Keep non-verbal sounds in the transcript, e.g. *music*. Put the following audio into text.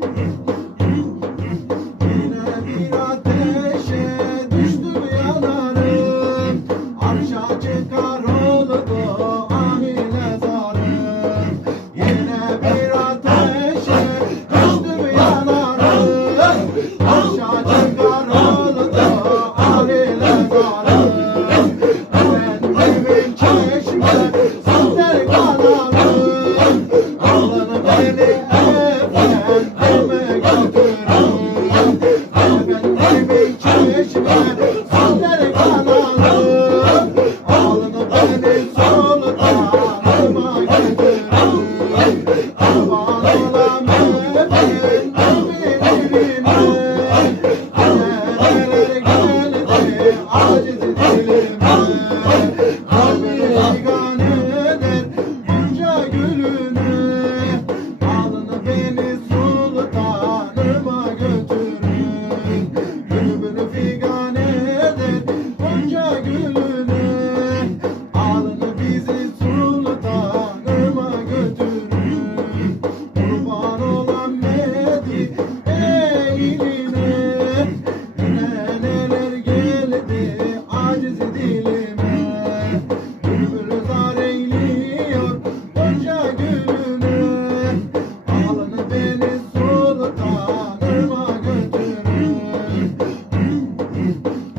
Aşağı çıkar oldu amile zarım. Yine bir ateşe kaldım yanarım. Aşağı çıkar. *laughs*